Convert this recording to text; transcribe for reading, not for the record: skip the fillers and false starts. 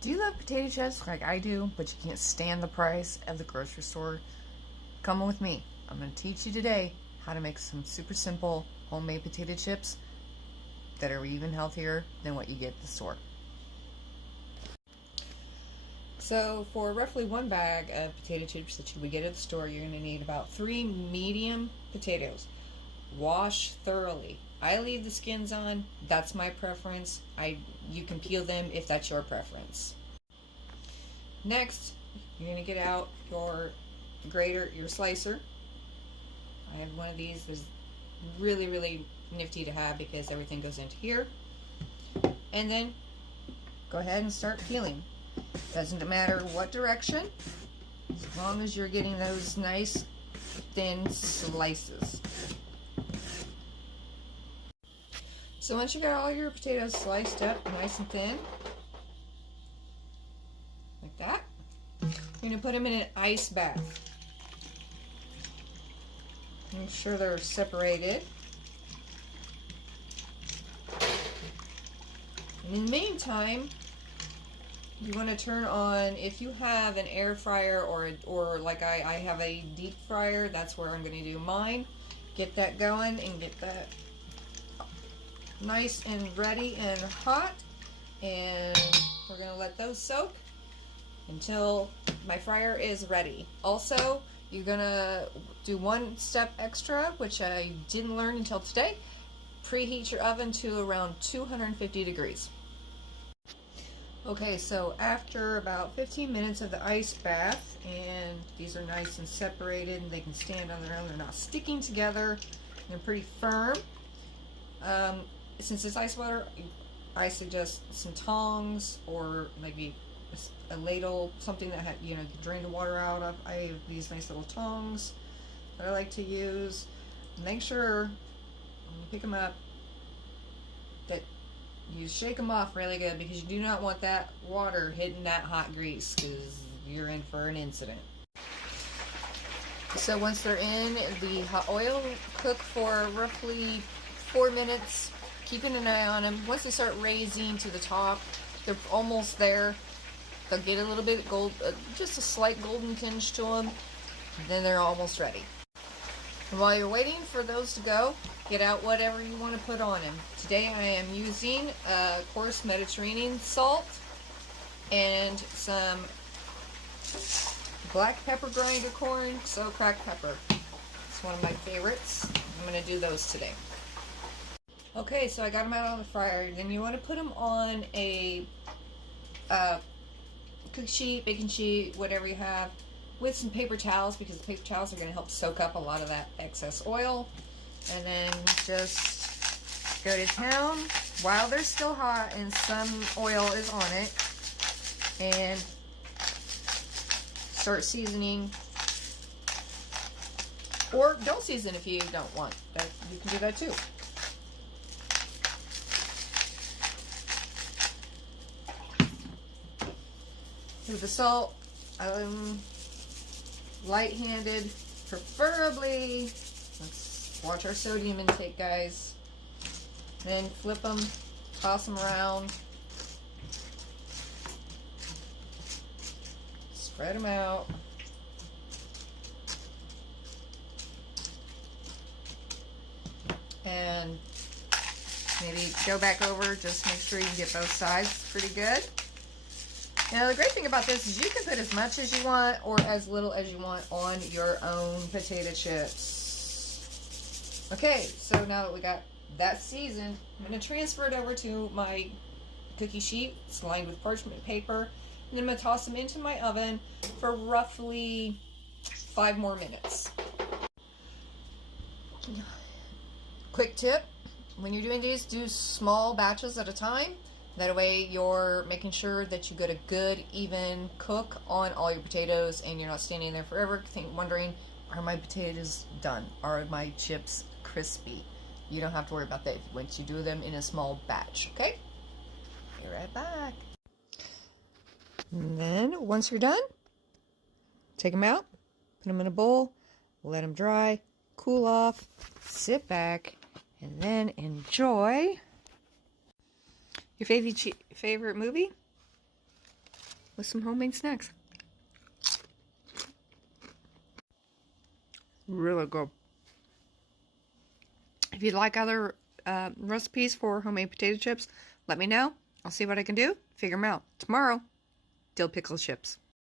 Do you love potato chips like I do, but you can't stand the price of the grocery store? Come on with me. I'm going to teach you today how to make some super simple homemade potato chips that are even healthier than what you get at the store. So for roughly one bag of potato chips that you would get at the store, you're going to need about 3 medium potatoes. Wash thoroughly. I leave the skins on. That's my preference. You can peel them if that's your preference. Next, you're going to get out your grater, your slicer. I have one of these. It's really nifty to have because everything goes into here. And then go ahead and start peeling. Doesn't matter what direction, as long as you're getting those nice thin slices. So once you got all your potatoes sliced up nice and thin, like that, you're going to put them in an ice bath. Make sure they're separated. And in the meantime, you want to turn on, if you have an air fryer or like I have a deep fryer, that's where I'm going to do mine. Get that going and get that nice and ready and hot. And we're going to let those soak until my fryer is ready. Also, you're going to do one step extra, which I didn't learn until today. Preheat your oven to around 250 degrees. Okay, so after about 15 minutes of the ice bath, and these are nice and separated and they can stand on their own, they're not sticking together, they're pretty firm. Since it's ice water, I suggest some tongs or maybe a ladle, something that you can drain the water out of. I have these nice little tongs that I like to use. Make sure when you pick them up that you shake them off really good, because you do not want that water hitting that hot grease, because you're in for an incident. So once they're in the hot oil, cook for roughly 4 minutes, keeping an eye on them. Once they start raising to the top, they're almost there. They'll get a little bit gold, just a slight golden tinge to them, and then they're almost ready. And while you're waiting for those to go, get out whatever you want to put on them. Today I am using coarse Mediterranean salt and some black pepper grinder corn, so cracked pepper. It's one of my favorites. I'm going to do those today. Okay, so I got them out on the fryer. Then you want to put them on a cookie sheet, baking sheet, whatever you have, with some paper towels, because the paper towels are going to help soak up a lot of that excess oil. And then just go to town while they're still hot and some oil is on it, and start seasoning. Or don't season if you don't want that. You can do that too. With the salt, light-handed, preferably. Let's watch our sodium intake, guys. Then flip them, toss them around, spread them out. And maybe go back over, just make sure you get both sides pretty good. Now the great thing about this is you can put as much as you want or as little as you want on your own potato chips. Okay, so now that we got that seasoned, I'm going to transfer it over to my cookie sheet. It's lined with parchment paper. And then I'm going to toss them into my oven for roughly 5 more minutes. Quick tip, when you're doing these, do small batches at a time. That way you're making sure that you get a good, even cook on all your potatoes and you're not standing there forever wondering, are my potatoes done? Are my chips crispy? You don't have to worry about that once you do them in a small batch, okay? Be right back. And then once you're done, take them out, put them in a bowl, let them dry, cool off, sit back, and then enjoy your favorite movie? with some homemade snacks. Really good. If you'd like other recipes for homemade potato chips, let me know. I'll see what I can do. Figure them out. Tomorrow, dill pickle chips.